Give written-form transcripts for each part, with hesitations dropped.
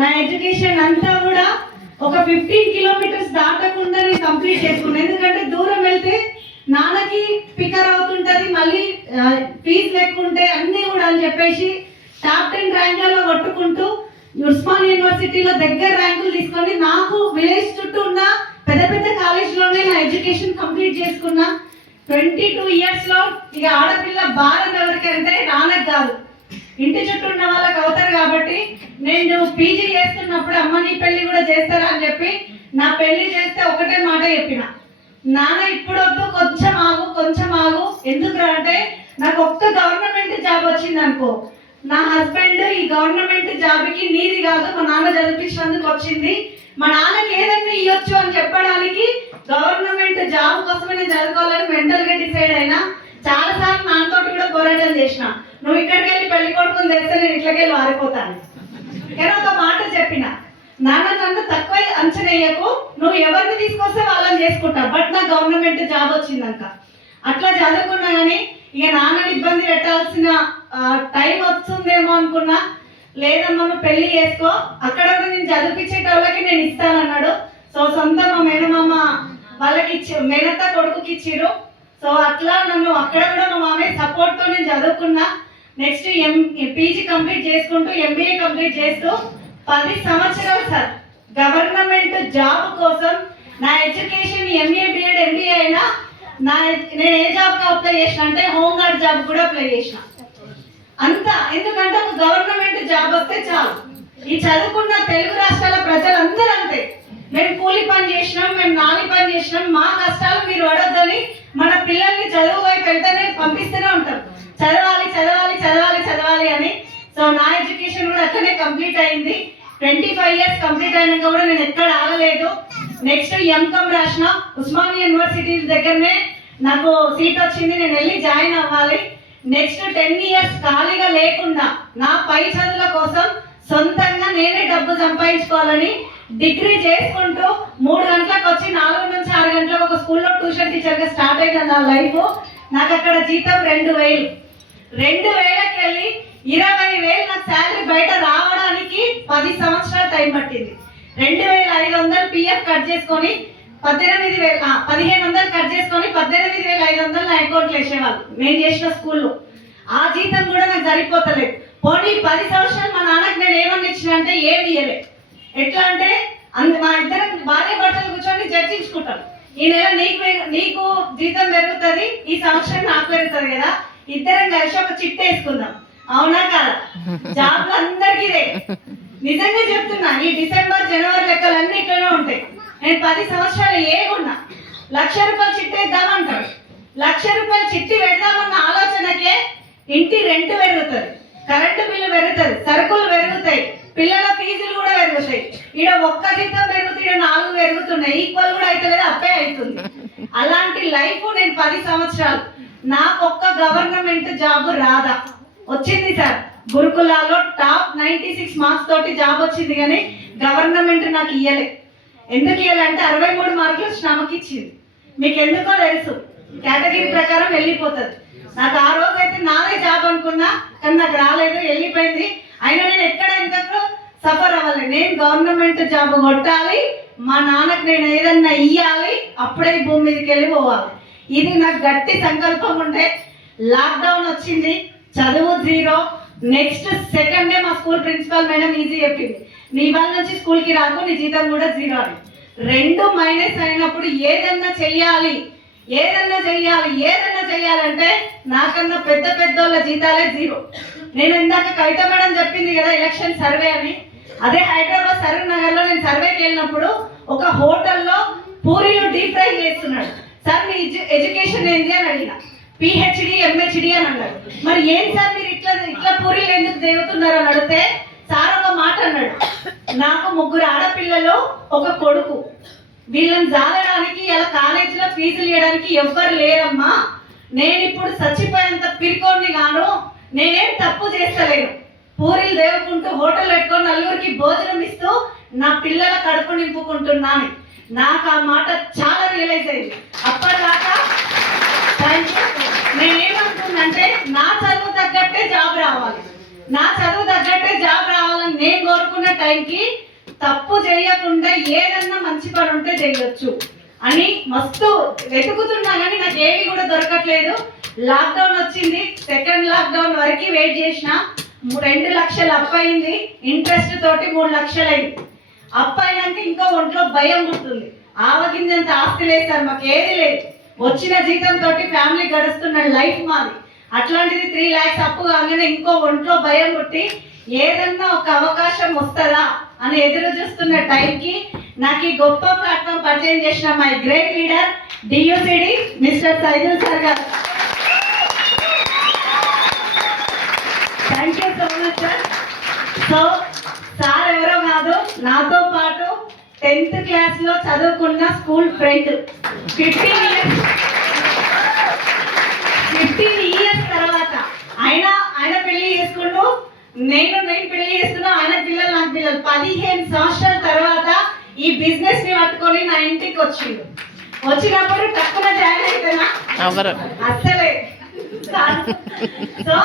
నా ఎడ్యుకేషన్ అంతా కూడా ఒక 15 కిలోమీటర్స్ దాటకుండా నేను కంప్లీట్ చేసుకున్నాను. ఎందుకంటే దూరం వెళ్తే నాన్నకి పికర్ అవుతుంటది, మళ్ళీ ఫీజు లేకుంటే అన్నీ కూడా అని చెప్పేసి టాప్ 10 ర్యాంకులలో కొట్టుకుంటూ ఉస్మాన్ యూనివర్సిటీలో దగ్గర ర్యాంకులు తీసుకొని నాకు విలేజ్ చుట్టూ ఉన్న పెద్ద పెద్ద కాలేజ్లోనే నా ఎడ్యుకేషన్ కంప్లీట్ చేసుకున్నా. 22 ఇయర్స్లో ఇక ఆడపిల్ల భారం ఎవరికంటే నాన్నకు కాదు, ఇంటి చుట్టూ ఉన్న వాళ్ళకి అవుతారు. కాబట్టి నేను పీజీ చేస్తున్నప్పుడు అమ్మ నీ పెళ్లి కూడా చేస్తారా అని చెప్పి నా పెళ్లి చేస్తే ఒకటే మాట చెప్పిన, నాన్న ఇప్పుడు వద్దు, కొంచెం ఆగు. ఎందుకు అంటే నాకు ఒక్క గవర్నమెంట్ జాబ్ వచ్చింది అనుకో, నా హస్బెండ్ ఈ గవర్నమెంట్ జాబ్కి నీది కాదు మా నాన్న చదివించినందుకు వచ్చింది, మా నాన్నకి ఏదైనా ఇవ్వచ్చు అని చెప్పడానికి గవర్నమెంట్ జాబ్ కోసమే నేను చదువుకోవాలని మెంటల్గా డిసైడ్ అయినా. చాలాసార్లు నాన్నతో కూడా పోరాటం చేసిన, నువ్వు ఇక్కడికి వెళ్ళి పెళ్లి కొడుకుని తెస్తే నేను ఇట్లకెళ్ళి వారిపోతాను. కానీ ఒక మాట చెప్పిన, నాన్న నన్ను తక్కువ అంచనేయకు, నువ్వు ఎవరిని తీసుకొస్తే వాళ్ళని చేసుకుంటావు, బట్ నాకు గవర్నమెంట్ జాబ్ వచ్చిందంక. అట్లా చదువుకున్నా కానీ ఇక నాన్నని ఇబ్బంది పెట్టాల్సిన టైం వస్తుందేమో అనుకున్నా. లేదమ్మా నువ్వు పెళ్లి చేసుకో, అక్కడ నేను చదివించేటోళ్ళకి నేను ఇస్తానన్నాడు. సో సొంత మా మేనమామ వాళ్ళకి మేనత్త కొడుకుకి ఇచ్చిరు. సో అట్లా నన్ను అక్కడ కూడా మా మామయ్య సపోర్ట్తో నేను చదువుకున్నా. నెక్స్ట్ పీజీ కంప్లీట్ చేసుకుంటూ ఎంబీఏ కంప్లీట్ చేస్తూ 10 సంవత్సరాలు సార్ గవర్నమెంట్ జాబ్ కోసం నా ఎడ్యుకేషన్ ఎంఏ బిఎడ్ ఎంబీఏ అయినా నేను ఏ జాబ్కి అప్లై చేసిన అంటే హోమ్ గార్డ్ జాబ్ కూడా అప్లై చేసిన. అంతా ఎందుకంటే ఒక గవర్నమెంట్ జాబ్ వస్తే చాలు. ఈ చదువుకున్న తెలుగు రాష్ట్రాల ప్రజలందరూ అంతే, మేము కూలి పని చేసినాం, మేము నాలి పని చేసినాం, మా కష్టాలు మీరు పడొద్దని మన పిల్లల్ని చదువు వైపు వెళ్తేనే పంపిస్తూనే ఉంటాం, చదవాలి చదవాలి చదవాలి చదవాలి అని. సో నా ఎడ్యుకేషన్ కూడా అట్లనే కంప్లీట్ అయింది. 25 ఇయర్స్ కంప్లీట్ అయినాక కూడా నేను ఎక్కడ ఆగలేదు. నెక్స్ట్ ఎంకామ్ రాసిన, ఉస్మానియా యూనివర్సిటీ దగ్గరనే నాకు సీట్ వచ్చింది, నేను వెళ్ళి జాయిన్ అవ్వాలి. నెక్స్ట్ 10 ఇయర్స్ ఖాళీగా లేకుండా నా పై చదువుల కోసం సొంతంగా నేనే డబ్బు సంపాదించుకోవాలని డిగ్రీ చేసుకుంటూ 3 గంటలకు వచ్చి 4 నుంచి 6 గంటలకు ఒక స్కూల్లో ట్యూషన్ టీచర్గా స్టార్ట్ అయిన నా లైఫ్. నాకు అక్కడ జీతం 2000. 2000కి వెళ్ళి 20,000 నాకు శాలరీ బయట రావడానికి 10 సంవత్సరాలు టైం పట్టింది. 2,500 పిఎఫ్ కట్ చేసుకొని 1500 కట్ చేసుకొని 18,500 నా అకౌంట్లో వేసేవాళ్ళు నేను చేసిన స్కూల్లో. ఆ జీతం కూడా నాకు సరిపోతలేదు. పోనీ 10 సంవత్సరాలు మా నాన్నకి నేను ఏమన్నా ఇచ్చిన అంటే ఏమి ఇయ్యలే. ఎట్లా అంటే మా ఇద్దరం భార్య భర్తలు కూర్చొని చర్చించుకుంటాం, ఈ నెల నీకు జీతం పెరుగుతుంది, ఈ సంవత్సరం నాకు పెరుగుతుంది కదా, ఇద్దరం కలిసి ఒక చిట్ట వేసుకుందాం, అవునా కాదా? జాబ్లు అందరికీ ఇదే, నిజంగా చెప్తున్నా. ఈ డిసెంబర్ జనవరి లెక్కలు అన్ని ఇట్లనే ఉంటాయి. నేను 10 సంవత్సరాలు ఏగున్నా 1,00,000 రూపాయలు చిట్టి వేద్దామంటాడు. 1,00,000 రూపాయలు చిట్టి పెడదామన్న ఆలోచనకే ఇంటి రెంట్ పెరుగుతుంది, కరెంటు బిల్లు పెరుగుతుంది, సరుకులు పెరుగుతాయి, పిల్లల ఫీజులు కూడా పెరుగుతాయి. ఈడ ఒక్క జీతం పెరుగుతుంది, ఈడ 4 పెరుగుతున్నాయి, ఈక్వల్ కూడా అవుతలేదు, అప్పే అవుతుంది. అలాంటి లైఫ్ నేను 10 సంవత్సరాలు. నాకు ఒక్క గవర్నమెంట్ జాబ్ రాదా? వచ్చింది సార్, గురుకులాలో టాప్ 96 మార్క్స్ తోటి జాబ్ వచ్చింది, కానీ గవర్నమెంట్ నాకు ఇయ్యలే. ఎందుకు ఇయ్యాలంటే 63 మార్కులు శ్రమకి ఇచ్చింది. మీకు ఎందుకో తెలుసు, కేటగిరీ ప్రకారం వెళ్ళిపోతుంది. నాకు ఆ రోజు అయితే నాదే జాబ్ అనుకున్నా, కానీ నాకు రాలేదు, వెళ్ళిపోయింది. అయినా నేను ఎక్కడ ఇంతకు సఫర్ అవ్వాలి. నేను గవర్నమెంట్ జాబ్ కొట్టాలి, మా నాన్నకు నేను ఏదన్నా ఇయ్యాలి, అప్పుడే భూమి మీదకి వెళ్ళి పోవాలి. ఇది నాకు గట్టి సంకల్పం ఉంటే లాక్డౌన్ వచ్చింది, చదువు 0. నెక్స్ట్ సెకండ్ డే మా స్కూల్ ప్రిన్సిపల్ మేడం ఈజీ చెప్పింది, నీ ఇవాళ నుంచి స్కూల్కి రాకు, నీ జీతం కూడా 0 అని. 2 మైనస్ అయినప్పుడు ఏదన్నా చెయ్యాలి అంటే నాకన్నా పెద్దోళ్ళ జీతాలే 0. నేను ఇందాక కవిత మేడం చెప్పింది కదా ఎలక్షన్ సర్వే అని, అదే హైదరాబాద్ సరూర్ నగర్లో నేను సర్వేకి వెళ్ళినప్పుడు ఒక హోటల్లో పూరీలు డీప్ ఫ్రై చేస్తున్నాడు. సార్ మీ ఎడ్యుకేషన్ ఏంటి అని అడిగిన, పిహెచ్డి ఎంహెచ్డి అని అన్నాడు. మరి ఏం సార్ మీరు ఇట్లా పూరీలు ఎందుకు దేవుతున్నారు అని అడిగితే సార్ ఒక మాట అన్నాడు, నాకు 3 ఆడపిల్లలు 1 కొడుకు, వీళ్ళని జాగడానికి ఇలా కాలేజీలో ఫీజులు ఇవ్వడానికి ఎవ్వరు లేరమ్మా, నేను ఇప్పుడు చచ్చిపోయేంత పిరికోడిని గాను, నేనేం తప్పు చేస్తలేను, పూరీలు దేవుకుంటూ హోటల్ పెట్టుకొని 4గురికి భోజనం ఇస్తూ నా పిల్లల కడుపు నింపుకుంటున్నాను. నాకు ఆ మాట చాలా రియలైజ్ అయింది. అప్పటిదాకా నేనేమనుకున్నంటే నా చదువు తగ్గట్టే జాబ్ రావాలి, నా చదువు తగ్గట్టే జాబ్ రావాలని నేను కోరుకున్న టైంకి తప్పు చేయకుండా ఏదన్నా మంచి పని ఉంటే చేయొచ్చు అని మస్తు వెతుకుతున్నా కానీ నాకు ఏవి కూడా దొరకట్లేదు. లాక్డౌన్ వచ్చింది, సెకండ్ లాక్డౌన్ వరకు వెయిట్ చేసిన. 2 లక్షలు అప్పయింది, ఇంట్రెస్ట్ తోటి 3 లక్షలు అయింది. అప్పయినాక ఇంకా ఒంట్లో భయం ఉంటుంది. ఆవగింజంత ఆస్తి లేదు సార్, మాకు ఏది లేదు. వచ్చిన జీతం తోటి ఫ్యామిలీ గడుస్తున్న లైఫ్ మాది. అట్లాంటిది 3 lakhs అప్పు కాగానే ఇంకో ఒంట్లో భయం పుట్టి ఏదన్నా ఒక అవకాశం వస్తుందా అని ఎదురు చూస్తున్న టైంకి నాకు ఈ గొప్ప ప్లాట్ఫామ్ పరిచయం చేసిన my great leader DUCD mister Saidul sir గారు. Thank you so much sir. So sir ఎవరో కాదు, నాతో పాటు 10th క్లాస్లో చదువుకున్న స్కూల్ ఫ్రెండ్. 15 years తర్వాత ఆయన పెళ్లి చేసుకుంటూ నేను పెళ్లి చేసుకున్నా. ఆయన పిల్లలు నాకు పిల్లలు. 15 సంవత్సరాల తర్వాత ఈ బిజినెస్ ని పట్టుకొని నా ఇంటికి వచ్చినప్పుడు తక్కువ జాయిన్ అయితేనా అస్సలే. సో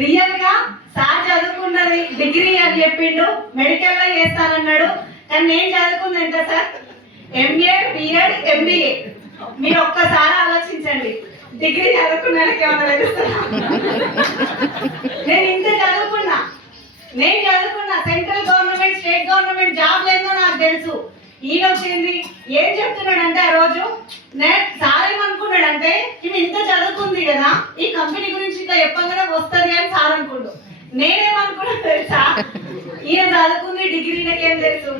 రియల్ గా సార్ చదువుకున్నది డిగ్రీ అని చెప్పిండు, మెడికల్ లో చేస్తానన్నాడు. కానీ నేను చదువుకుంది ఎంత సార్? MA B.Ed MBA. మీరు ఒక్కసారి ఆలోచించండి, డిగ్రీ చదువుకున్నానికి ఏమన్నా తెలుస్తుందా? నేను ఇంత చదువుకున్నా, central government state government job లేదో నాకు తెలుసు. ఈయన వచ్చింది ఏం చెప్తున్నాడంటే, ఆ రోజు సార్ ఏమనుకున్నాడంటే ఇవి ఇంత చదువుకుంది కదా, ఈ కంపెనీ గురించి ఇట్లా చెప్పగానే వస్తుంది అని సార్ అనుకుండు. నేనేమనుకున్నా తెలుసా, ఈయన చదువుకుంది డిగ్రీ నాకేం తెలుసు.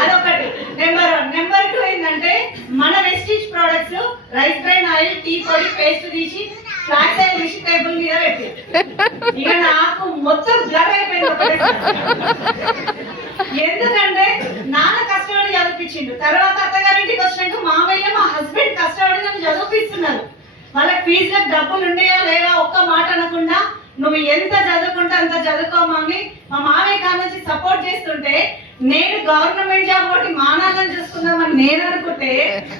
అదొకటి. నెంబర్ 1. నెంబర్ 2 ఏంటంటే మన Vestige products rice bran oil, tea పొడి, పేస్ట్ తీసి ఫ్లాట్ ఆయిల్ తీసి టేబుల్ మీద పెట్టి ఇక నాకు మొత్తం బ్లర్ అయిపోయింది. ఎందుకంటే నాన్న కష్టపడి చదివించిండు, తర్వాత అత్తగారింటికి వచ్చినాక మామయ్య మా హస్బెండ్ కష్టపడి నన్ను చదివిస్తున్నారు. వాళ్ళకి ఫీజులకు డబ్బులు ఉండేయా లేవా ఒక్క మాట అనకుండా నువ్వు ఎంత చదువుకుంటే అంత చదువుకోమని మా మామయ్య గారి నుంచి సపోర్ట్ చేస్తుంటే, నేను గవర్నమెంట్ జాబ్ ఒకటి మానాలని చూసుకుందామని నేను అనుకుంటే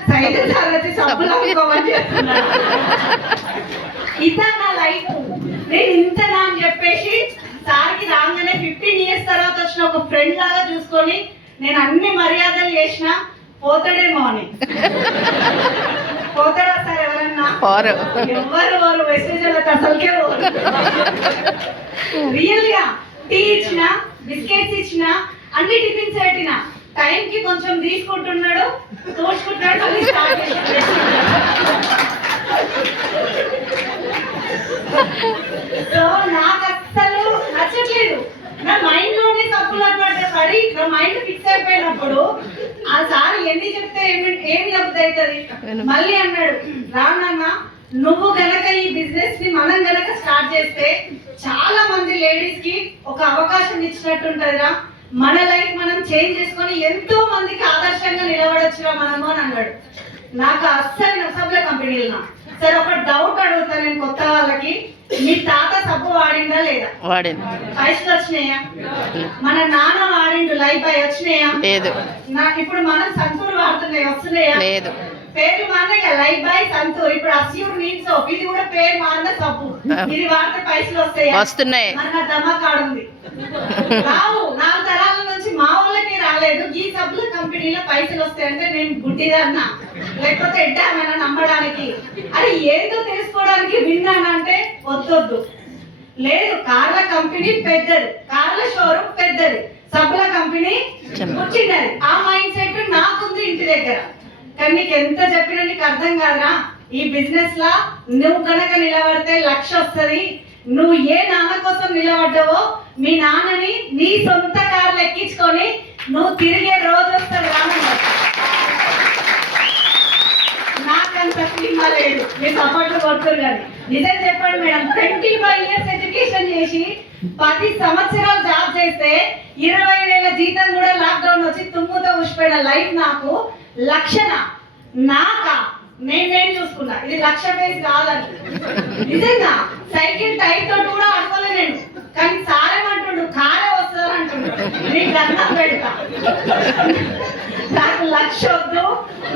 సైదుల్ సార్ వచ్చి సబ్బులు అమ్ముకోమని చేస్తున్నాను. ఇదా నా లైఫ్. నేను ఇంతనా అని చెప్పేసి సార్కి రాగానే 15 years తర్వాత వచ్చిన ఒక ఫ్రెండ్ లాగా చూసుకొని నేను అన్ని మర్యాదలు చేసిన. పోతాడేమో అని. పోతాడా సార్ ఎవరన్నా? ఎవరు మెసేజ్ అసలుకే రియల్ గా టీ ఇచ్చిన, బిస్కెట్స్ ఇచ్చిన, అన్ని టిఫిన్స్ పెట్టిన టైంకి కొంచెం తీసుకుంటున్నాడు, తోచుకుంటున్నాడు, మళ్ళీ స్టార్ట్ చేసి. సో నాకు అస్సలు నచ్చట్లేదు. నా మైండ్ లోనే తప్పులు అన్నమాట పడి నా మైండ్ ఫిక్స్ అయిపోయినప్పుడు ఆ సార్ ఎన్ని చెప్తే ఏమి లబ్ధి అవుతుంది. మళ్ళీ అన్నాడు, రానన్నా నువ్వు గనక ఈ బిజినెస్ ని మనం గనక స్టార్ట్ చేస్తే చాలా మంది లేడీస్ కి ఒక అవకాశం ఇచ్చినట్టు ఉంటుందిరా, మన లైఫ్ మనం చేంజ్ చేసుకొని ఎంతో మందికి ఆదర్శంగా నిలబడొచ్చురా మనము అని అన్నాడు. నాకు అస్సలు సబ్బుల కంపెనీలు సరే ఒక డౌట్ అడుగుతా నేను కొత్త వాళ్ళకి, మీ తాత సబ్బు వాడిందా లేదా? పైసలు వచ్చినాయా? మన నాన్న వాడిండు లైఫ్ బాయ్ వచ్చినాయా? లేదు. ఇప్పుడు మనం సంతూర్ వాడుతున్నాయి, వస్తున్నాయా? లేదు. పేర్లు మారినా లైఫ్ బాయ్, సంతూర్. ఇప్పుడు అస్యూర్ నీడ్ సోప్, ఇది కూడా పేరు మారిన సబ్బు. ఇది వాడితే పైసలు వస్తాయి. మన దమ్మకాడుంది రావు. 4 తరాల నుంచి మా వాళ్ళకి రాలేదు. ఈ సబ్బుల కంపెనీలో పైసలు వస్తాయంటే నేను గుడ్డిదన్నా లేకపోతే ఎడ్డామైనా నమ్మడానికి, అది ఏదో తెలుసుకోవడానికి విన్నానంటే వద్దొద్దు. లేదు, కార్ల కంపెనీ పెద్దది, కార్ల షోరూమ్ పెద్దది, సబ్బుల కంపెనీ చిన్నది. ఆ మైండ్ సెట్ నాకుంది ఇంటి దగ్గర. కానీ నీకు ఎంత చెప్పినా నీకు అర్థం కాదురా. ఈ బిజినెస్ లా నువ్వు గనక నిలబడితే 1 లక్ష వస్తుంది. నువ్వు ఏ నాన్న కోసం నిలబడ్డావో మీ నాన్నని నీ సొంత కార్లు ఎక్కించుకొని నువ్వు తిరిగే రోజు వస్తుంది రానన్నారు. నాకంత సినిమా లేదు, మీ సపోర్ట్లు కొడుతున్నారు. కానీ నిజం చెప్పండి మేడం, 25 years ఎడ్యుకేషన్ చేసి 10 సంవత్సరాలు జాబ్ చేస్తే 20,000 జీతం కూడా లాక్డౌన్ వచ్చి తుమ్ముతో ఉసిపోయిన లైఫ్ నాకు 1 లక్షన నాకా నేను చూసుకున్నా. ఇది 1 లక్ష ఫేస్ కాదని నిజంగా సైకిల్ టైర్ తోటి కూడా అడగలే నేను. కానీ సారేమంటుండు కారే వస్తుంది అంటుండు, నీకు అన్నం పెడతా, నాకు 1 లక్ష వద్దు,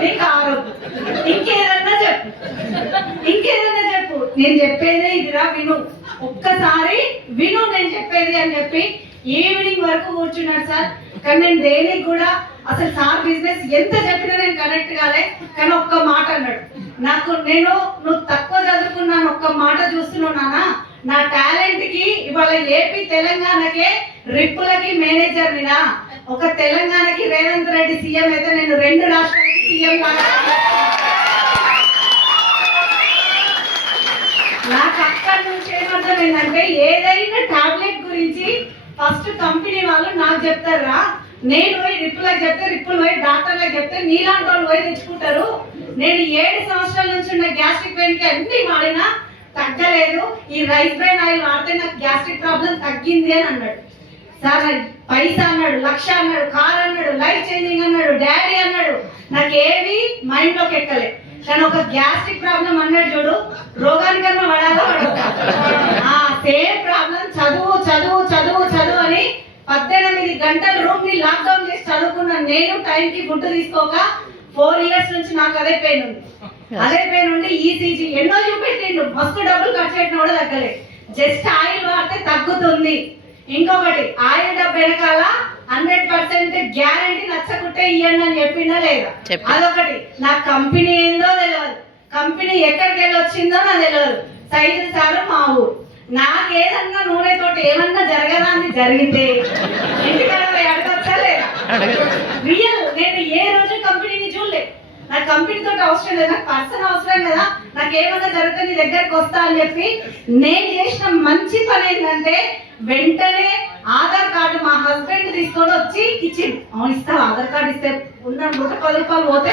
నీకు 6 వద్దు, ఇంకేదన్నా చెప్పు. నేను చెప్పేదే ఇదిరా విను, ఒక్కసారి విను నేను చెప్పేది అని చెప్పి ఈవినింగ్ వరకు కూర్చున్నాడు సార్. కానీ నేను దేనికి కూడా అసలు సార్ బిజినెస్ ఎంత చెప్పినా నేను కనెక్ట్ కాలే. కానీ ఒక్క మాట అన్నాడు నాకు, నువ్వు తక్కువ చదువుకున్నాను ఒక్క మాట చూస్తున్నావు నాన్న, నా టాలెంట్ కి ఇవాళ ఏపీ తెలంగాణకే రిప్పులకి మేనేజర్ నినా, ఒక తెలంగాణకి రేవంత్ రెడ్డి సీఎం అయితే నేను 2 రాష్ట్రాలకి సీఎం నాకు అక్కడి నుంచి ఏమర్థం ఏంటంటే ఏదైనా టాబ్లెట్ గురించి ఫస్ట్ కంపెనీ వాళ్ళు నాకు చెప్తారా, నేను పోయి రిప్పులకు చెప్తే రిప్పులు పోయి డాక్టర్లకు చెప్తే నీలాంటి వాళ్ళు పోయి తెచ్చుకుంటారు. నేను 7 సంవత్సరాల నుంచి ఉన్న గ్యాస్ట్రిక్ పెయిన్ కి అన్ని వాడినా తగ్గలేదు, ఈ రైస్ బ్రెయిన్ ఆయిల్ వాడితే నాకు గ్యాస్ట్రిక్ ప్రాబ్లం తగ్గింది అని అన్నాడు. సార్ పైసా అన్నాడు, 1,00,000 అన్నాడు, కార్ అన్నాడు, లైఫ్ చేంజింగ్ అన్నాడు, డాడీ అన్నాడు, నాకు ఏవి మైండ్ లోకి ఎక్కలే. కానీ ఒక గ్యాస్ట్రిక్ ప్రాబ్లం అన్నాడు చూడు, రోగానికన్నా పడాలో సేమ్ ప్రాబ్లం, చదువు చదువు చదువు చదువు అని 18 గంటల రూమ్ ని లాక్డౌన్ చేసి చదువుకున్నాను. నేను టైంకి ఫుడ్ తీసుకోక 4 ఇయర్స్ నుంచి నాకు అదే పెయిన్ ఉంది. అదే పెయిన్ ఉండి ఈసీజీ ఎన్నో చూపెట్టిండు, మస్తు డబ్బులు ఖర్చు పెట్టిన కూడా తగ్గలేదు. జస్ట్ ఆయిల్ వాడితే తగ్గుతుంది. ఇంకొకటి ఆయిల్ డబ్బు వెనకాల 100% గ్యారంటీ నచ్చకుంటే ఇవ్వండి అని చెప్పిందా లేదా? అదొకటి. నా కంపెనీ ఏందో తెలియదు, కంపెనీ ఎక్కడికి వెళ్ళి వచ్చిందో నాకు తెలియదు. సైజులు సార్ మా ఊరు, నాకేదన్నా నూనెతోటి ఏమన్నా జరగదాన్ని జరిగితే ఇంటికాడ అడగచ్చా లేదా? రియల్. నేను ఏ రోజు కంపెనీని చూడలే, నాకు కంపెనీ తోటి అవసరం లేదు, నాకు పర్సన్ అవసరం కదా, నాకు ఏమన్నా జరిగితే నీ దగ్గరకు వస్తా అని చెప్పి నేను చేసిన మంచి పని ఏంటంటే వెంటనే ఆధార్ కార్డు మా హస్బెండ్ తీసుకొని వచ్చి ఇచ్చింది. అవును ఇస్తావు, ఆధార్ కార్డు ఇస్తే ఉన్న 110 రూపాయలు పోతే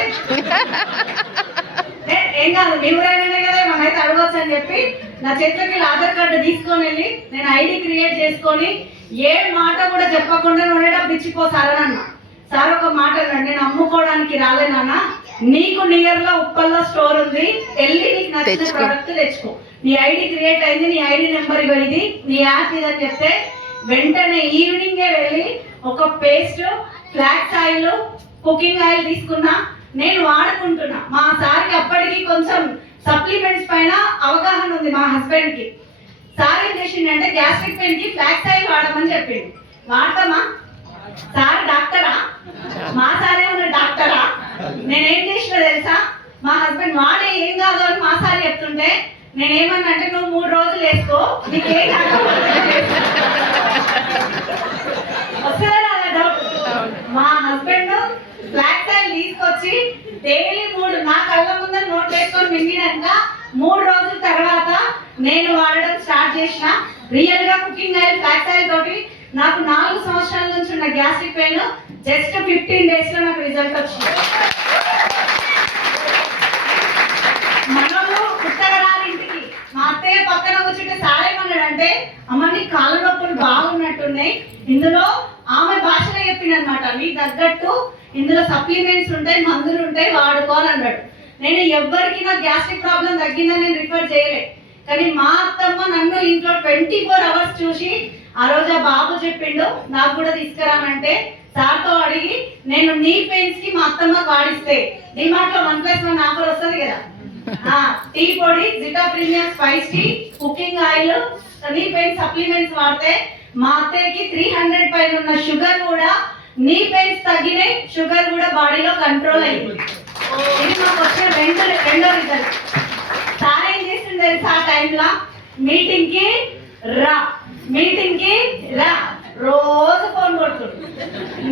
ఏం కాదు, మీ ఊరైనా కదా మనైతే అడగవచ్చు అని చెప్పి నా చేతిలోకి ఆధార్ కార్డు తీసుకొని వెళ్ళి నేను ఐడి క్రియేట్ చేసుకొని ఏ మాట కూడా చెప్పకుండా నూనె డబ్బు ఇచ్చిపోసారని అన్నా. సార్ ఒక మాట అన్నాడు, నేను అమ్ముకోవడానికి రాలేనా, నీకు నియర్ లో ఉప్పల్లో స్టోర్ ఉంది, వెళ్ళి నీకు నచ్చిన ప్రోడక్ట్ తెచ్చుకో, నీ ఐడి క్రియేట్ అయింది, నీ ఐడి నెంబర్ ఇది, నీ యాప్ ఇదని చెప్తే వెంటనే ఈవినింగే వెళ్ళి ఒక paste, flax oil, cooking oil తీసుకున్నా. నేను వాడుకుంటున్నా. మా సార్కి అప్పటికి కొంచెం సప్లిమెంట్స్ పైన అవగాహన ఉంది మా హస్బెండ్ కి. సార్ ఏం చేసిండంటే గ్యాస్ట్రిక్ పెయిన్ కి ఫ్లాక్స్ ఆయిల్ వాడమని చెప్పిండు. వాడతామా? సార్ డాక్టరా? మా సార్ ఏమన్నా డాక్టరా? నేనేం చేసినా తెలుసా, మా హస్బెండ్ వాడే ఏం కాదు అని మా సార్ చెప్తుంటే నేనేమన్నా అంటే నువ్వు 3 రోజులు వేసుకో, నీకేం కాదు వస్తుందా రాదా డౌట్. మా హస్బెండ్ ఫ్లాక్స్ ఆయిల్ తీసుకొచ్చి డైలీ 3 నా కళ్ళ ముందర నోట్ వేసుకొని మింగినాక 3 రోజుల తర్వాత నేను వాడడం స్టార్ట్ చేసిన. రియల్ గా కుకింగ్ ఆయిల్, ఫ్లాక్స్ ఆయిల్ తోటి నాకు 4 సంవత్సరాల నుంచి ఉన్న గ్యాస్ట్రిక్ పెయిన్ జస్ట్ 15 days లో నాకు రిజల్ట్ వచ్చింది. మనోళ్ళు పుట్టగరాలింటికి మా అత్తయ్య పక్కన కూర్చుంటే సారేమన్నాడంటే, అమ్మ నీ కాళ్ళ నొప్పులు బాగున్నట్టున్నాయి, ఇందులో ఆమె భాషలో చెప్పిందనమాట, నీ తగ్గట్టు ఇందులో సప్లిమెంట్స్ ఉంటాయి, మందులు ఉంటాయి, వాడుకోవాలన్నాడు. నేను ఎవ్వరికి నా గ్యాస్ట్రిక్ ప్రాబ్లం తగ్గిందని నేను రిఫర్ చేయలే. కానీ మా అత్తమ్మ నన్ను ఇంట్లో 24 hours చూసి ఆ రోజు ఆ బాబు చెప్పిండు నాకు కూడా తీసుకురానంటే సార్తో అడిగి నేను నీ పెయిన్స్ కి మా అత్తమ్మకు వాడిస్తే డిమార్ట్ లో 1+1 ఆఫర్ వస్తుంది కదా, టీ పొడి, జిటా premium spice tea, cooking oil, knee pain supplements వాడితే మా అత్తయ్యకి 300 పైన ఉన్న షుగర్ కూడా, నీ పెయిన్స్ తగ్గినాయి, షుగర్ కూడా బాడీలో కంట్రోల్ అయింది. ఇది మాకు వచ్చిన రెండో రిజల్ట్. సార్ ఏం చేసింది తెలుసా, ఆ టైంలో మీటింగ్ కి రా రోజు ఫోన్ కొడుతుంది.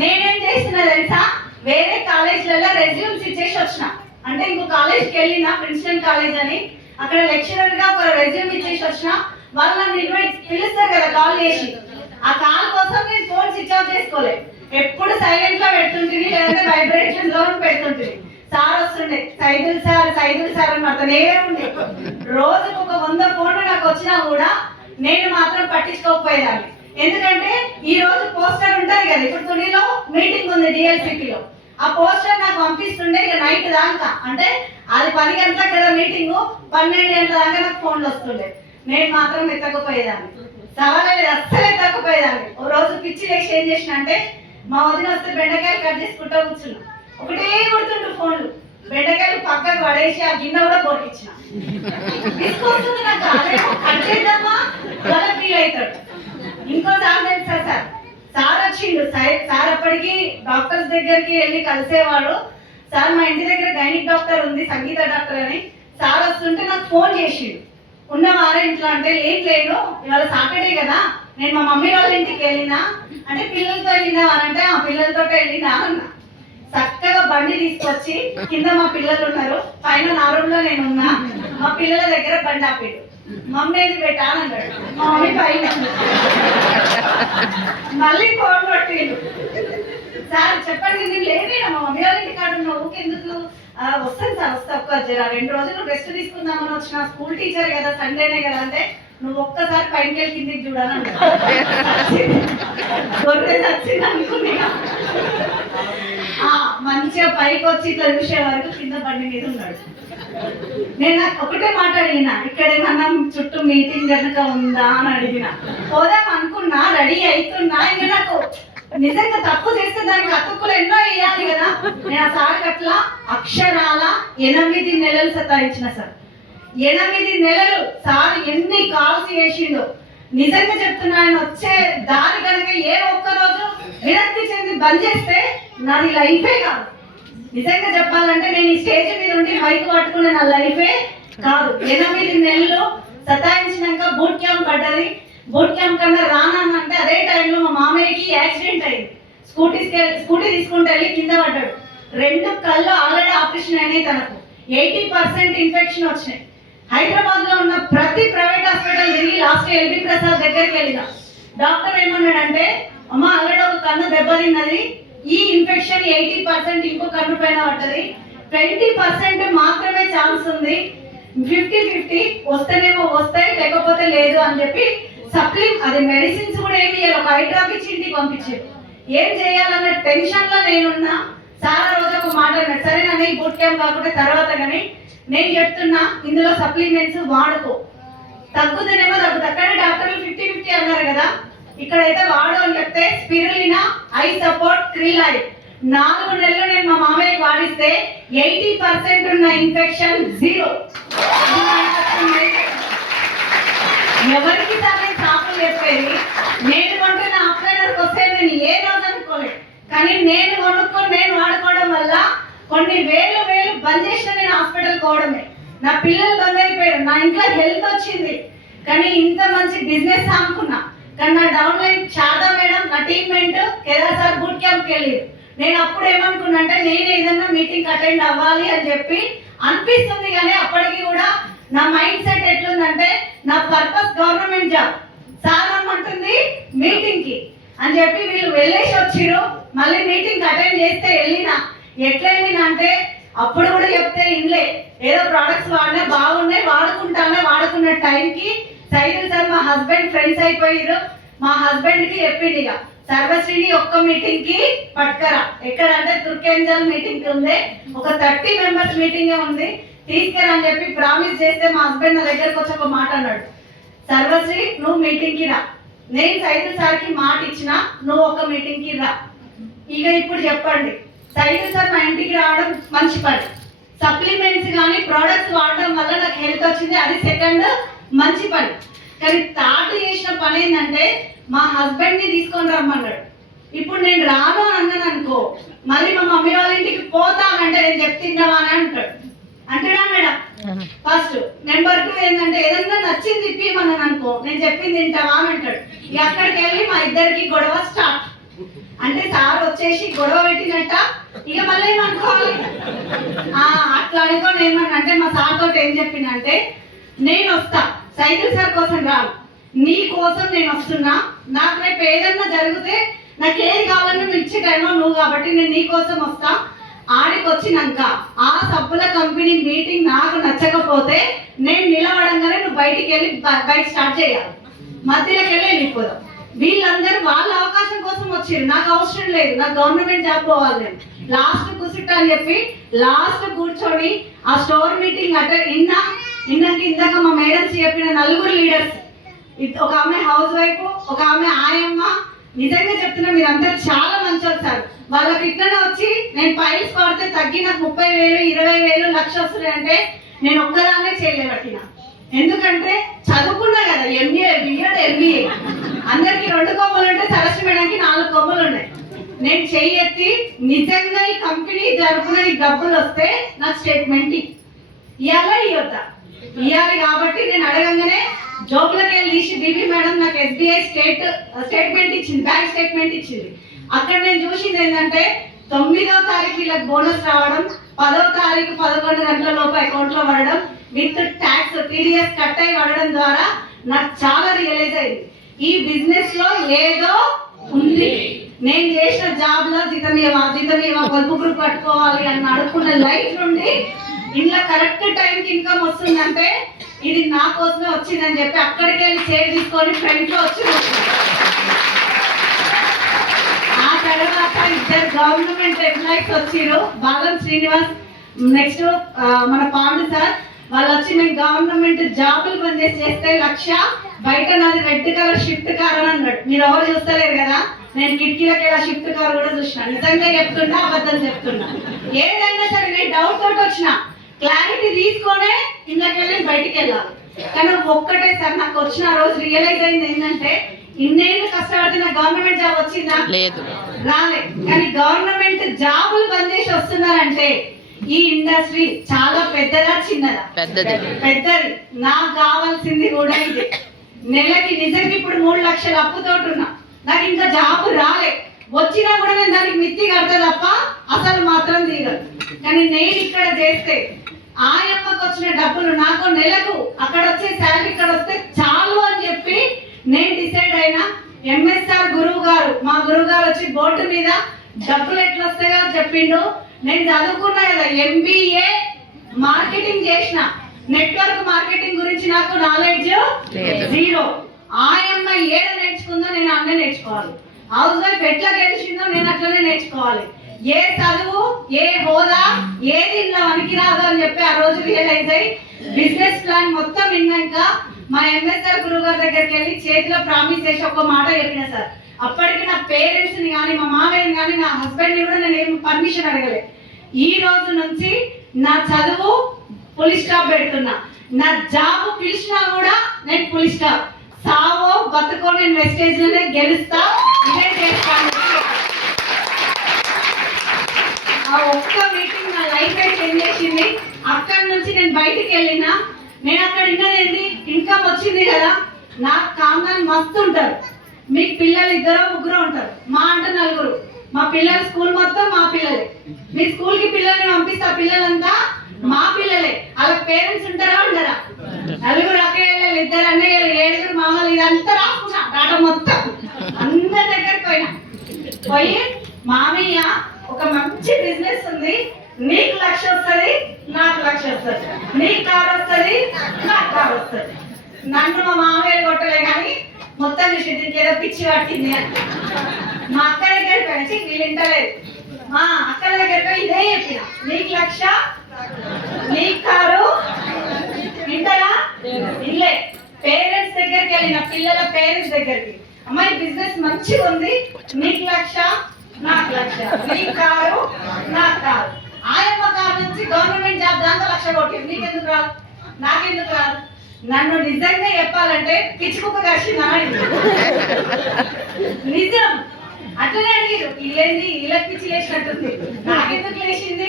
నేనేం చేసిన తెలుసా, వేరే కాలేజ్లలో రెజ్యూమ్స్ ఇచ్చేసి వచ్చిన. అంటే ఇంకో కాలేజ్కి వెళ్ళిన, ప్రిన్స్టన్ కాలేజ్ అని, అక్కడ లెక్చరర్ గా ఒక రెజ్యూమ్ ఇచ్చేసి వచ్చిన. వాళ్ళు నన్ను ఇన్వైట్ పిలుస్తారు కదా కాల్ చేసి, ఆ కాల్ కోసం నేను ఫోన్ స్విచ్ ఆఫ్ చేసుకోలేదు, ఎప్పుడు సైలెంట్ లో పెడుతుంటుంది, లేదంటే వైబ్రేషన్ లో పెడుతుంటుంది. సార్ వస్తుండే, సైదుల్ సార్ అని అతనే ఉండే. రోజుకు ఒక 100 ఫోన్లు నాకు వచ్చినా కూడా నేను మాత్రం పట్టించుకోకపోయేదాన్ని. ఎందుకంటే ఈ రోజు పోస్టర్ ఉంటది కదా, ఇప్పుడు తునిలో మీటింగ్ ఉంది డిఎల్సిపిలో, ఆ పోస్టర్ నాకు పంపిస్తుండే ఇక నైట్ దాకా. అంటే అది 10 గంటలకు కదా మీటింగ్, 12 గంటల దాకా నాకు ఫోన్లు వస్తుండే. నేను మాత్రం ఎత్తకపోయేదాన్ని, సవాలేదు అస్సలు ఎత్తకపోయేదాన్ని. ఓ రోజు పిచ్చి లేచి ఏం చేసిన అంటే, మా వదిన వస్తే బెండకాయలు కట్ చేసుకుంటూ కూర్చున్నా, ఒకటే కొడుతుండ్రు ఫోన్లు. బెండకాయలు పక్కకు పడేసి ఆ గిన్నె కూడా పోటిచ్చిన. తీసుకొస్తుంది నాకు, అదేమో కట్ చేద్దామా వాళ్ళ ఫీల్ అవుతాడు. ఇంకోసారి తెలుసా సార్, సార్ వచ్చిండు. సార్ అప్పటికి డాక్టర్స్ దగ్గరికి వెళ్ళి కలిసేవాడు. సార్ మా ఇంటి దగ్గర గైనిక్ డాక్టర్ ఉంది, సంగీత డాక్టర్ అని. సార్ వస్తుంటే నాకు ఫోన్ చేసిండు, ఉన్నవారా ఇంట్లో అంటే, లేను ఇవాళ సాటర్డే కదా, నేను మా మమ్మీ వాళ్ళ ఇంటికి వెళ్ళినా అంటే, పిల్లలతో వెళ్ళినా అంటే ఆ పిల్లలతో వెళ్ళినా అన్నా. చక్కగా బండి తీసుకొచ్చి కింద మా పిల్లలు ఉన్నారు, పైన నా రూమ్ లో నేను ఉన్నా, మా పిల్లల దగ్గర బండి ఆపాడు. మమ్మీ ఏది పెట్టా అని అన్నాడు. మా మమ్మీ పైన మళ్ళీ ఫోన్ కొట్టిండు. సార్ చెప్పండి, నేను లేవేనా మా మమ్మీ వాళ్ళ ఇంటి కాడ ఉన్నా, ఊకెందుకు? వస్తాను సార్, వస్తా, ఒక్క 2 రోజులు రెస్ట్ తీసుకుందామని వచ్చిన, స్కూల్ టీచర్ కదా, సండేనే కదా అంటే, నువ్వు ఒక్కసారి పైకి వెళ్ళి కిందికి చూడాలని గొర్రె వచ్చింది అనుకున్నా. మంచిగా పైకి వచ్చి ఇట్లా చూసే వరకు కింద బండి మీద ఉన్నాడు. నేను నాకు ఒకటే మాట అడిగిన, ఇక్కడ ఏమన్నా చుట్టూ మీటింగ్ కనుక ఉందా అని అడిగిన. పోదాం అనుకున్నా, రెడీ అవుతున్నా. ఇంకా నాకు నిజంగా తప్పు చేస్తే దానికి అతుక్కులు ఎన్నో వేయాలి కదా. నేను ఆ సార్ అట్లా అక్షరాల 8 నెలలు సతాయించిన సార్. 8 నెలలు సార్ ఎన్ని కాల్స్ చేసిండో. నిజంగా చెప్తున్నా, ఆయన వచ్చే దారి కనుక ఏ ఒక్క రోజు విరక్తి చెంది బంద్ చేస్తే నాది లైఫే కాదు. నిజంగా చెప్పాలంటే నేను ఈ స్టేజ్ మీద ఉండి మైక్ పట్టుకునే నా లైఫే కాదు. 8 నెలలు సతాయించినాక బూట్ క్యాంప్ పడ్డది. బూట్ క్యాంప్ కన్నా రానంటే అదే టైంలో మా మామయ్యకి యాక్సిడెంట్ అయింది. స్కూటీ తీసుకుంటూ వెళ్ళి కింద పడ్డాడు. 2 కళ్ళు ఆల్రెడీ ఆపరేషన్ అయినాయి. తనకు 80% ఇన్ఫెక్షన్ వచ్చినాయి. హైదరాబాద్ లో ఉన్న ప్రతి ప్రైవేట్ హాస్పిటల్ తిరిగి లాస్ట్ ఎల్బి ప్రసాద్ దగ్గరికి వెళ్ళిన. డాక్టర్ ఏమన్నాడంటే, అమ్మ ఆల్రెడీ ఒక కన్ను దెబ్బతిన్నది, ఈ ఇన్ఫెక్షన్ 80% ఇంకో కన్ను పైన పడ్డది, 20% మాత్రమే ఛాన్స్ ఉంది, 50-50 వస్తేనేమో వస్తాయి, లేకపోతే లేదు అని చెప్పి అది మెడిసిన్స్ కూడా ఏమి ఒక ఐ డ్రాప్ ఇచ్చి ఇంటికి పంపించారు. ఏం చేయాలన్న టెన్షన్ లో నేనున్నా. చాలా రోజు ఒక మాట అన్నాడు, సరే నన్ను ఈ బూట్ క్యాంప్ కాకుండా తర్వాత, కానీ నేను చెప్తున్నా ఇందులో సప్లిమెంట్స్ వాడుకో, తగ్గుతుందేమో తగ్గుతుంది. అక్కడే డాక్టర్లు 50-50 అన్నారు కదా, ఇక్కడైతే వాడు అని చెప్తే స్పిరులినా, ఐ సపోర్ట్, క్రిల్ 4 నెలలు నేను మా మామయ్యకి వాడిస్తే 80% ఉన్న ఇన్ఫెక్షన్ 0. ఎవరికి సార్ నేను సాకులు చెప్పేది? నేను కొంటున్న అప్లైనర్కి వస్తే నేను ఏ రోజు అనుకోలేదు, కానీ నేను కొనుక్కొని నేను వాడుకోవడం వల్ల కొన్ని వేలు బంద్ చేసిన నేను హాస్పిటల్ పోవడమే. నా పిల్లలు బంద్ అయిపోయారు, నా ఇంట్లో హెల్త్ వచ్చింది, కానీ ఇంత మంచి బిజినెస్ అనుకున్నా. కానీ నా డౌన్ లైన్ శారదా మేడం, నా టీమ్మేట్ కేదార్ సార్ బూట్ క్యాంప్కి వెళ్ళి, నేను అప్పుడు ఏమనుకున్నా అంటే నేను ఏదన్నా మీటింగ్ అటెండ్ అవ్వాలి అని చెప్పి అనిపిస్తుంది. కానీ అప్పటికి కూడా నా మైండ్ సెట్ ఎట్లుందంటే, నా పర్పస్ గవర్నమెంట్ జాబ్, సార్ రమ్మంటుంది మీటింగ్ కి అని చెప్పి వీళ్ళు వెళ్ళేసి వచ్చిరు. మళ్ళీ మీటింగ్ అటెండ్ చేస్తే వెళ్ళినా. ఎట్లా వెళ్ళినా అంటే, అప్పుడు కూడా చెప్తే ఇండ్లే ఏదో ప్రోడక్ట్స్ వాడినా బాగున్నాయి, వాడుకున్న టైంకి సైదుల్ సార్ మా హస్బెండ్ ఫ్రెండ్స్ అయిపోయారు. మా హస్బెండ్ కి చెప్పింది, ఇక సర్వశ్రీని ఒక్క మీటింగ్ కి పట్టుకరా, ఎక్కడంటే తుర్కేంజల్ మీటింగ్ ఉంది, ఒక 30 మెంబర్స్ మీటింగే ఉంది, తీసుకురా అని చెప్పి ప్రామిస్ చేస్తే మా హస్బెండ్ నా దగ్గరకు వచ్చి ఒక మాట అన్నాడు, సర్వశ్రీ నువ్వు మీటింగ్ కి రా, నేను సైదుల్ సార్ కి మాట ఇచ్చిన, నువ్వు ఒక మీటింగ్ కి రా. ఇక ఇప్పుడు చెప్పండి, సైదుల్ సార్ మా ఇంటికి రావడం మంచి పని, సప్లిమెంట్స్ కానీ ప్రోడక్ట్స్ వాడడం వల్ల నాకు హెల్త్ వచ్చింది, అది సెకండ్ మంచి పని. కానీ థర్డ్ చేసిన పని ఏంటంటే, మా హస్బెండ్ ని తీసుకొని రమ్మన్నాడు. ఇప్పుడు నేను రాను అని అన్నాను అనుకో, మళ్ళీ మా మమ్మీ వాళ్ళ ఇంటికి పోతానంటే నేను చెప్తున్నావా అని అంటాడు. అంటేనా మేడం? ఫస్ట్. నెంబర్ 2 ఏంటంటే, ఏదన్నా నచ్చింది ఇప్పిమన్నాను అనుకో, నేను చెప్పింది తింటావా అని అంటాడు. ఇక అక్కడికి వెళ్ళి మా ఇద్దరికి గొడవ స్టార్ట్. అంటే సార్ వచ్చేసి గొడవ పెట్టినట్ట, ఇక మళ్ళీ ఏమనుకోవాలి, అట్లా అనుకోని ఏమన్నా అంటే, మా సార్ తోటి ఏం చెప్పిందంటే, నేను వస్తా, సైదుల్ సార్ కోసం రాను, నీ కోసం నేను వస్తున్నా, నాకు రేపు ఏదన్నా జరిగితే నాకు ఏది కావాలన్నా నువ్వు ఇచ్చే టైంలో నువ్వు, కాబట్టి నేను నీ కోసం వస్తా. ఆడికి వచ్చినాక ఆ సబ్బుల కంపెనీ మీటింగ్ నాకు నచ్చకపోతే నేను నిలవడంగానే నువ్వు బయటికి వెళ్ళి బైక్ స్టార్ట్ చేయాలి, మధ్యలోకి వెళ్ళి వెళ్ళిపోదాం. వీళ్ళందరూ వాళ్ళ అవకాశం కోసం వచ్చారు, నాకు అవసరం లేదు, నాకు గవర్నమెంట్ జాబ్ పోవాలి, నేను లాస్ట్ కూర్చుంటా అని చెప్పి లాస్ట్ కూర్చొని ఆ స్టోర్ మీటింగ్ ఇందాక మా మేడమ్స్ చెప్పిన 4 లీడర్స్, ఒక ఆమె హౌస్ వైఫ్, ఒక ఆమె ఆయమ్మ, నిజంగా చెప్తున్నా, మీరందరూ చాలా మంచోళ్ళు సార్. వాళ్ళకి ఇట్లనే వచ్చి నేను ఫైల్స్ పడితే తగ్గి నాకు 30,000, 20,000, లక్ష వస్తున్నాయి అంటే నేను ఒక్కదాన్నే చేయలేబట్టిన. ఎందుకంటే చదువుకున్నా కదా, ఎంబీఏ, బిఎడ్, ఎంబీఏ. అందరికి 2 కొమ్మలు ఉంటే సరస్వతి మేడానికి 4 కొమ్మలు ఉన్నాయి. నేను చెయ్యి ఎత్తి నిజంగా ఈ కంపెనీ జరుపున ఈ డబ్బులు వస్తే నాకు స్టేట్మెంట్ ఇవ్వాలా ఇవ్వద్దా? ఇవ్వాలి. కాబట్టి నేను అడగంగానే జోబులకి వెళ్ళి తీసి బీబీ మేడం నాకు ఎస్బీఐ స్టేట్మెంట్ ఇచ్చింది, బ్యాంక్ స్టేట్మెంట్ ఇచ్చింది. అక్కడ నేను చూసింది ఏంటంటే 9వ తారీఖు వీళ్ళకి బోనస్ రావడం, 10వ తారీఖు 11 గంటల లోపు అకౌంట్ లో పడడం, విత్ ట్యాక్స్ టీడీఎస్ కట్ అయి పడడం ద్వారా నాకు చాలా రియలైజ్ అయింది ఈ బిజినెస్ లో ఏదో ఉంది. నేను చేసిన జాబ్ లో జీతం పొదుపు గ్రూప్ కట్టుకోవాలి అని అడుక్కున్న లైఫ్ నుండి ఇంట్లో కరెక్ట్ టైంకి ఇన్కమ్ వస్తుందంటే ఇది నా కోసమే వచ్చిందని చెప్పి అక్కడికి వెళ్ళి చైర్ తీసుకొని ఫ్రంట్ లో వచ్చి ఆ తర్వాత 2 గవర్నమెంట్ ఎంప్లాయీస్ వచ్చిరు, బాలం శ్రీనివాస్, నెక్స్ట్ మన పాండు సార్. వాళ్ళు వచ్చి మేము గవర్నమెంట్ జాబులు పనిచేసి చేస్తే 1,00,000 బయట నాది రెడ్ కలర్ షిఫ్ట్ కార్ అని అన్నాడు. మీరు ఎవరు చూస్తలేరు కదా, నేను కిటికీలకి ఇలా షిఫ్ట్ కార్ కూడా చూసిన. నిజంగా చెప్తున్నా అబద్ధం చెప్తున్నా? ఏదైనా సరే నేను డౌట్ తోటి వచ్చిన క్లారిటీ తీసుకొనే ఇంట్లోకెళ్ళి బయటికి వెళ్ళాలి. కానీ ఒక్కటే సార్ నాకు వచ్చిన రోజు రియలైజ్ అయింది ఏంటంటే ఇన్నేళ్ళు కష్టపడితే గవర్నమెంట్ జాబ్ వచ్చిందా? లేదు, రాలేదు. కానీ గవర్నమెంట్ జాబులు బంద్ చేసి వస్తున్నారంటే ఈ ఇండస్ట్రీ చాలా పెద్దదా చిన్నదా? పెద్దది. నాకు కావాల్సింది కూడా ఇది. నెలకి నిజంగా ఇప్పుడు 3 లక్షల అప్పుతోటి ఉన్నా, నాకు ఇంకా జాబ్ రాలే. వచ్చినా కూడా నేను దానికి మిత్తి కడతా తప్ప అసలు మాత్రం తీరదు. కానీ నేను ఇక్కడ చేస్తే ఆయమ్మకు వచ్చిన డబ్బులు నాకు నెలకు అక్కడ వచ్చే శాలరీ ఇక్కడ వస్తే చాలు అని చెప్పి నేను డిసైడ్ అయినా. ఎంఎస్ఆర్ గురువు గారు, మా గురువు గారు వచ్చి బోర్డు మీద డబ్బులు ఎట్లా వస్తాయో చెప్పిండు. నేను చదువుకున్నా కదా, ఎంబీఏ మార్కెటింగ్ చేసిన, నెట్వర్క్ మార్కెటింగ్ గురించి నాకు నాలెడ్జ్ 0. ఆయమ్మ ఏడ నేర్చుకుందో నేను అన్నీ నేర్చుకోవాలి. హౌస్ వైఫ్ ఎట్లా గెలిచిందో నేను అట్లనే నేర్చుకోవాలి. ఏ చదువు, ఏ హోదా, ఏది ఇంట్లో వనికి రాదు అని చెప్పి ఆ రోజు రియలైజ్ అయ్యి బిజినెస్ ప్లాన్ మొత్తం విన్నాక మా ఎంఎస్ఆర్ గురువు గారి దగ్గరికి వెళ్ళి చేతిలో ప్రామిస్ చేసి ఒక మాట చెప్పిన సార్. అప్పటికి నా పేరెంట్స్ ని కానీ మా మామయ్యని కానీ నా హస్బెండ్ ని కూడా నేను ఏం పర్మిషన్ అడగలే. ఈ రోజు నుంచి నా చదువు ఫుల్ స్టాప్ పెడుతున్నా, నా జాబ్ పిలిచినా కూడా నేను ఫుల్ స్టాప్. సావో బతుకో నేను వెస్టేజ్ లోనే గెలుస్తా, ఇదే చేస్తాను. ఆ ఒక్క మీటింగ్ నా లైఫ్ చేంజ్ చేసింది. అక్కడి నుంచి నేను బయటికి వెళ్ళినా, నేను అక్కడ విన్నది ఇన్కమ్ వచ్చింది కదా, నాకు కామన్ మస్తు ఉంటారు. మీకు పిల్లలు 2 3 ఉంటారు, మా అంటే 4. మా పిల్లల స్కూల్ మొత్తం మా పిల్లలే. మీ స్కూల్ కి పిల్లల్ని పంపిస్తే ఆ పిల్లలంతా మా పిల్లలే. వాళ్ళ పేరెంట్స్ ఉంటారా ఉండరా? 4 అక్కయ్యలు, 2 అన్నయ్యలు, 7 మామలు, ఇదంతా రాసుకున్నా డాటా మొత్తం. అందరి దగ్గరికి పోయి మామయ్య ఒక మంచి బిజినెస్ ఉంది, నీకు 1,00,000 వస్తుంది, నాకు 1,00,000 వస్తుంది, నీకు కారు వస్తుంది, నాకు కారు వస్తుంది. నన్ను మా మామయ్య కొట్టలే కానీ మొత్తం దీనికి ఏదో పిచ్చి పట్టింది అని మా అక్క దగ్గరికి వచ్చి వీళ్ళు ఇంటలేదు. మా అక్క దగ్గరికి ఇదే చెప్పిన, నీకు 1,00,000, నీకు కారు. ఇంటరా? ఇల్లే. పేరెంట్స్ దగ్గరికి వెళ్ళిన, పిల్లల పేరెంట్స్ దగ్గరికి, అమ్మాయి బిజినెస్ మంచిగా ఉంది, నీకు 1,00,000, నాకు 1,00,000, నీకు కారు, నాకు కారు. ఆయమ్మ కారు నుంచి గవర్నమెంట్ జాబ్ దాంతో 1,00,000 కొట్టింది. నీకెందుకు రాదు, నాకెందుకు రాదు? నన్ను నిజంగా చెప్పాలంటే పిచ్చి కుక్క కరిచిందా? నిజం. అట్లనే అడిగారు, ఇల్లేంది ఇళ్ళకి పిచ్చి లేచినట్టుంది, నాకెందుకు లేచింది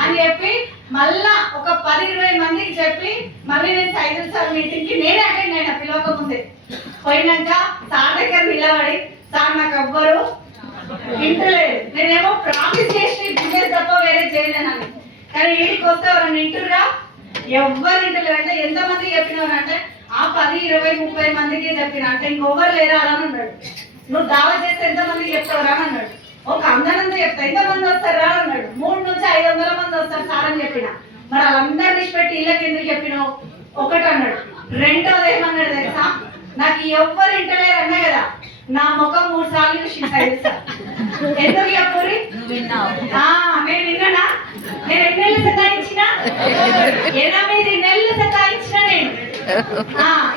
అని చెప్పి మళ్ళా ఒక 10-20 మందికి చెప్పి మళ్ళీ నేను సైదుల్ సార్ మీటింగ్ కి నేనే అటెండ్ అయినా పిలవక ముందే. పోయినాక సార్ దగ్గర నిలబడి, సార్ నాకు ఎవ్వరు ఇంటలేదు, నేనేమో ప్రామిస్ చేసి బిజినెస్ తప్ప వేరే చేయలేనని. కానీ వీడికి వస్తే ఎవరన్నా ఇంటురా? ఎవ్వరు ఇంటలేదు. అంటే ఎంతమందికి చెప్పినవారంటే ఆ 10, 20, 30 మందికి చెప్పిన. అంటే ఇంకొవ్వరు లేరా అని అన్నాడు. నువ్వు దావా చేస్తే ఎంతమందికి చెప్తావురా అని అన్నాడు. ఒక అందరంతా చెప్తా, ఎంతమంది వస్తారు రా అన్నాడు. 300 నుంచి 500 మంది వస్తారు సార్ అని చెప్పిన. మరి వాళ్ళందరినీ పెట్టి ఇళ్ళకి ఎందుకు చెప్పినావు? ఒకటి అన్నాడు. రెండోది ఏమన్నాడు తెలుసా? నాకు ఎవ్వరు ఇంటలేరు అన్నా కదా, నా ముఖం 3 సార్లు చూసింది సార్. ఎందుకు చెప్పూరి? నేను విన్నానా? నేను 8 నెలలు సతాయించిన, 8 నెలలు సతాయించిన నేను.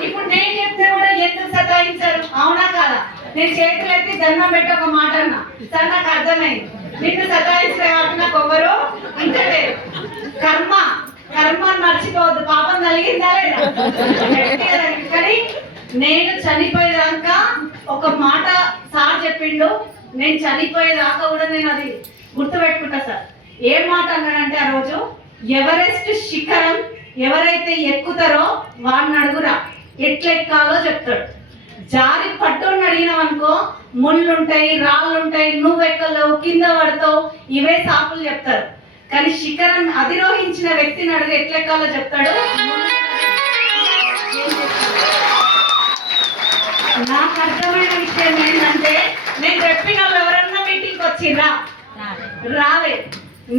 ఇప్పుడు నేను చెప్తే కూడా ఎందుకు సతాయించారు? అవునా కాదా? నేను చేతులు ఎత్తి దండం పెట్టి ఒక మాట అన్నా. సార్ నాకు అర్థమైంది, నిన్ను సతాయిస్తే కాబట్టి నాకు ఎవ్వరు ఇంకా లేదు. కర్మ కర్మని మర్చిపోవద్దు, పాపం కలిగిందా లేదా. కానీ నేను చనిపోయేదాకా ఒక మాట సార్ చెప్పిండు, నేను చనిపోయేదాకా కూడా నేను అది గుర్తుపెట్టుకుంటా సార్. ఏం మాట అన్నాడంటే ఆ రోజు, ఎవరెస్ట్ శిఖరం ఎవరైతే ఎక్కుతారో వాడిని అడుగురా ఎట్లా ఎక్కాలో చెప్తాడు. జారి పట్టుని అడిగినాం అనుకో, ముళ్ళుంటాయి, రాళ్ళుంటాయి, నువ్వు ఎక్కలేవు, కింద పడతావు, ఇవే సాకులు చెప్తారు. కానీ శిఖరం అధిరోహించిన వ్యక్తిని అడిగి ఎట్లా ఎక్కాలో చెప్తాడు. నాకు అర్థమైన విషయం ఏంటంటే, నేను చెప్పిన వాళ్ళు ఎవరన్నా మీటింగ్కి వచ్చిర్రా? రాలే.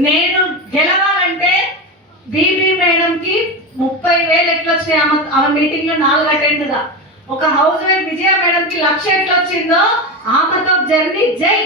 నేను గెలవాలంటే బీబీ మేడంకి 30,000 ఎట్లా వచ్చినాయి ఆమె మీటింగ్ లో 4 అటెండ్ గా. ఒక హౌస్ వైఫ్ విజయ మేడంకి 1,00,000 ఎట్లా వచ్చిందో ఆమెతో జర్నీ జై.